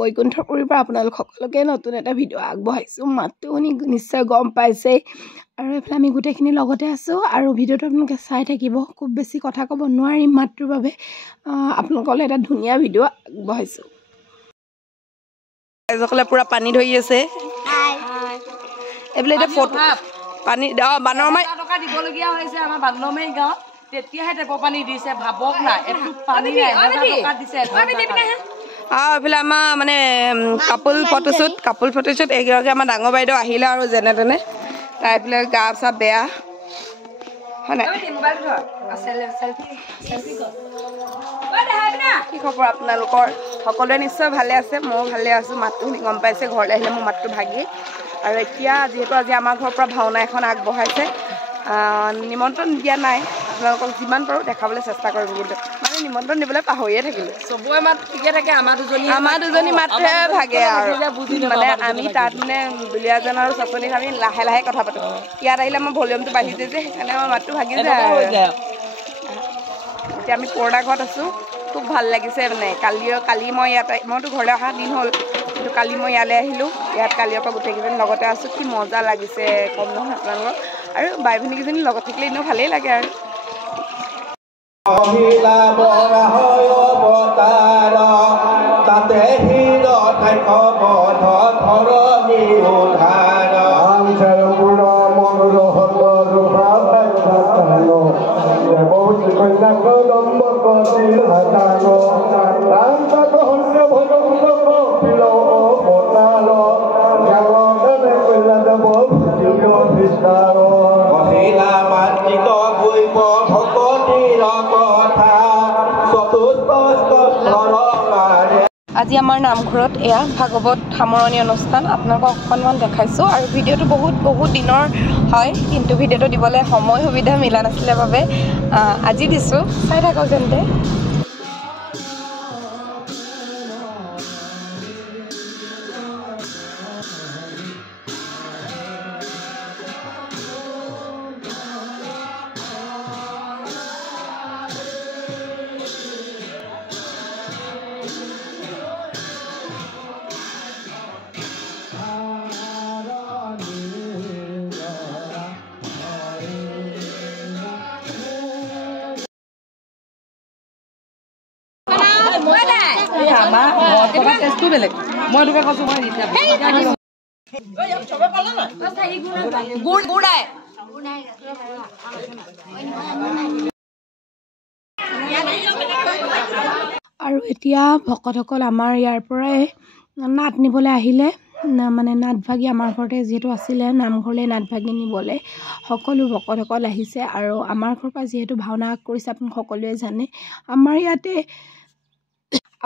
বৈকুণ্ঠপুৰীৰ পৰা আপোনালোক সকলোকে নতুন এটা ভিডিঅ' আগবঢ়াইছোঁ। মাতটো শুনি নিশ্চয় গম পাইছেই। আৰু এইফালে আমি গোটেইখিনি লগতে আছোঁ আৰু ভিডিঅ'টো আপোনালোকে চাই থাকিব। খুব বেছি কথা ক'ব নোৱাৰিম মাতটোৰ বাবে। আপোনালোকলৈ এটা ধুনীয়া ভিডিঅ' আগবঢ়াইছোঁ। ৰাইজসকলে পূৰা পানী ধৰি আছে। এইফালে এতিয়া ফটো পানী বানৰ মাৰি টকা দিবলগীয়া হৈছে আমাৰ বান্দৰমাৰী গাঁৱত। তেতিয়াহে টেপৰ পানী দিছে, ভাবক না। এইটো পানী নাই, টকা দিছে। আৰু এইফালে আমাৰ মানে কাপোল ফটোশ্বুট এইগৰাকী আমাৰ ডাঙৰ বাইদেউ আহিলে আৰু যেনে তেনে তাই এইফালে গা চা বেয়া হয় নাই। কি খবৰ আপোনালোকৰ? সকলোৱে নিশ্চয় ভালে আছে, ময়ো ভালে আছোঁ। মাতটো শুনি গম পাইছে, ঘৰলৈ আহিলে মোৰ মাতটো ভাগি। আৰু এতিয়া যিহেতু আজি আমাৰ ঘৰৰ পৰা ভাওনা এখন আগবঢ়াইছে, নিমন্ত্ৰণ দিয়া নাই। আপোনালোকক যিমান পাৰোঁ দেখাবলৈ চেষ্টা কৰিম, কিন্তু মানে নিমন্ত্ৰণ দিবলৈ পাহৰিয়ে থাকিলোঁ। চবৰে মাত ঠিকে থাকে, আমাৰ দুজনী মাতহে ভাগে আৰু মানে আমি তাত মানে দুলীয়াজন আৰু চচনিক আমি লাহে লাহে কথা পাতোঁ। ইয়াত আহিলে আমাৰ ভলিউমটো বাঢ়ি যায় যে, সেইকাৰণে আমাৰ মাতটো ভাগি যায়। এতিয়া আমি পুৰণা ঘৰত আছোঁ, খুব ভাল লাগিছে। মানে কালি মইতো ঘৰলৈ অহা দিন হ'ল, কিন্তু কালি মই ইয়ালৈ আহিলোঁ। ইয়াত কালিৰ পৰা গোটেইকেইজনী লগতে আছোঁ। কি মজা লাগিছে কম নহয় আপোনালোকক। আৰু বাই ভনীকেইজনী লগত থাকিলে এনেও ভালেই লাগে আৰু। আজি আমাৰ নামঘৰত এয়া ভাগৱত সামৰণি অনুষ্ঠান আপোনালোকক অকণমান দেখাইছোঁ। আৰু ভিডিঅ'টো বহুত দিনৰ হয়, কিন্তু ভিডিঅ'টো দিবলৈ সময় সুবিধা মিলা নাছিলে বাবে আজি দিছোঁ। চাই থাকক তেন্তে। বেলেগ মই তোকে কৈছোঁ আৰু এতিয়া ভকতসকল আমাৰ ইয়াৰ পৰাই নাট নিবলৈ আহিলে। মানে নাটভাগী আমাৰ ঘৰতে যিহেতু আছিলে, নামঘৰলৈ নাটভাগী নিবলৈ সকলো ভকতসকল আহিছে। আৰু আমাৰ ঘৰৰ পৰা যিহেতু ভাওনা কৰিছে আপোনালোক সকলোৱে জানে।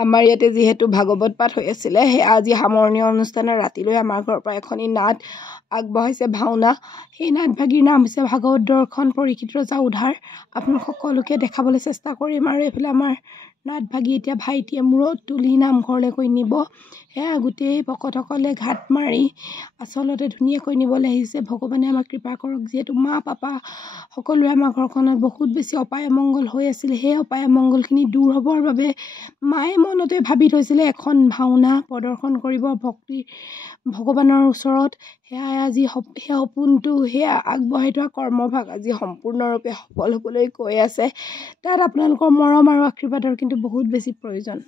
আমাৰ ইয়াতে যিহেতু ভাগৱত পাঠ হৈ আছিলে, সেই আজি সামৰণি অনুষ্ঠানৰ ৰাতিলৈ আমাৰ ঘৰৰ পৰা এখনি নাট আগবঢ়াইছে ভাওনা। সেই নাটভাগীৰ নাম হৈছে ভাগৱত দৰ্শন পৰীক্ষিত ৰজা উদ্ধাৰ। আপোনালোক সকলোকে দেখাবলৈ চেষ্টা কৰিম। আৰু এইফালে আমাৰ নাটভাগী এতিয়া ভাইটিয়ে মূৰত তুলি নামঘৰলৈকৈ নিব। সেয়া গোটেই ভকতসকলে ঘাট মাৰি আচলতে ধুনীয়াকৈ নিবলৈ আহিছে। ভগৱানে আমাক কৃপা কৰক। যিহেতু মা পাপা সকলোৰে আমাৰ ঘৰখনত বহুত বেছি অপায় অমংগল হৈ আছিলে, সেই অপায় অমংগলখিনি দূৰ হ'বৰ বাবে মায়ে মনতে ভাবি থৈছিলে এখন ভাওনা প্ৰদৰ্শন কৰিব ভগৱানৰ ওচৰত। সেয়াই আজি সেই সপোনটো, সেয়া আগবঢ়াই থোৱা কৰ্মভাগ আজি সম্পূৰ্ণৰূপে সফল হ'বলৈ গৈ আছে। তাত আপোনালোকৰ মৰম আৰু আশীৰ্বাদৰ কিন্তু বহুত বেছি প্ৰয়োজন।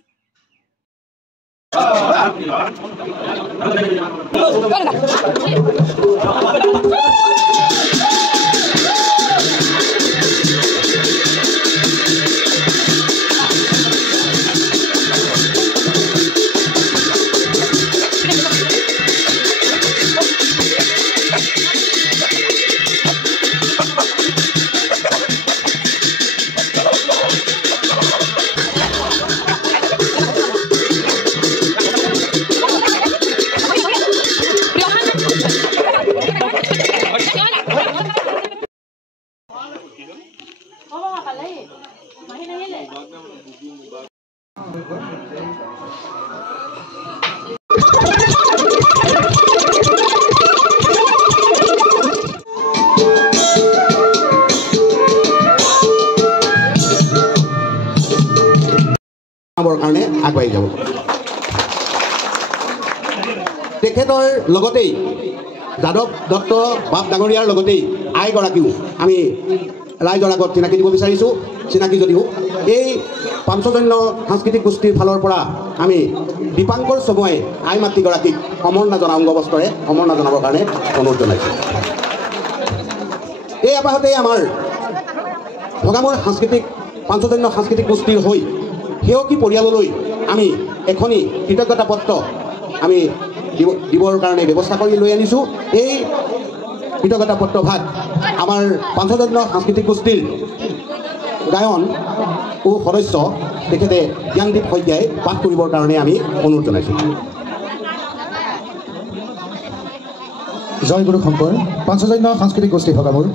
কাৰণে আগবাঢ়ি যাব তেখেতৰ লগতেই যাদৱ দত্ত বাপ ডাঙৰীয়াৰ লগতেই আইগৰাকীও আমি ৰাইজৰ আগত চিনাকি দিব বিচাৰিছোঁ চিনাকি যদিও এই পাঞ্চজন্য সাংস্কৃতিক গোষ্ঠীৰ ফালৰ পৰা আমি দীপাংকৰ চমুৱাই আই মাতৃগৰাকীক সমৰ্ণা জনা অংগবস্ত্ৰৰে সমৰ্ণা জনাবৰ কাৰণে অনুৰোধ জনাইছোঁ এই আপাহতেই আমাৰ ভগামূৰ সাংস্কৃতিক পাঞ্চজন্য সাংস্কৃতিক গোষ্ঠীৰ হৈ সেৱকী পৰিয়াললৈ আমি এখনি কৃতজ্ঞতা পত্ৰ আমি দিবৰ কাৰণে ব্যৱস্থা কৰি লৈ আনিছোঁ এই কৃতজ্ঞতা পত্ৰ ভাগ আমাৰ পাঞ্চজন্য সাংস্কৃতিক গোষ্ঠীৰ গায়ন ও সদস্য তেখেতে জ্ঞানদীপ শইকীয়াই পাঠ কৰিবৰ কাৰণে আমি অনুৰোধ জনাইছোঁ জয় গুৰু শংকৰ পাঞ্চজন্য সাংস্কৃতিক গোষ্ঠী ভগামূৰ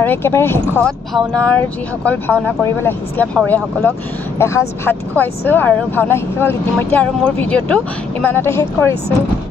আৰু একেবাৰে শেষত ভাওনাৰ যিসকল ভাওনা কৰিবলৈ আহিছিলে ভাৱৰীয়াসকলক এসাঁজ ভাত খুৱাইছোঁ আৰু ভাওনা শেষ হ'ল ইতিমধ্যে আৰু মোৰ ভিডিঅ'টো ইমানতে শেষ কৰিছোঁ।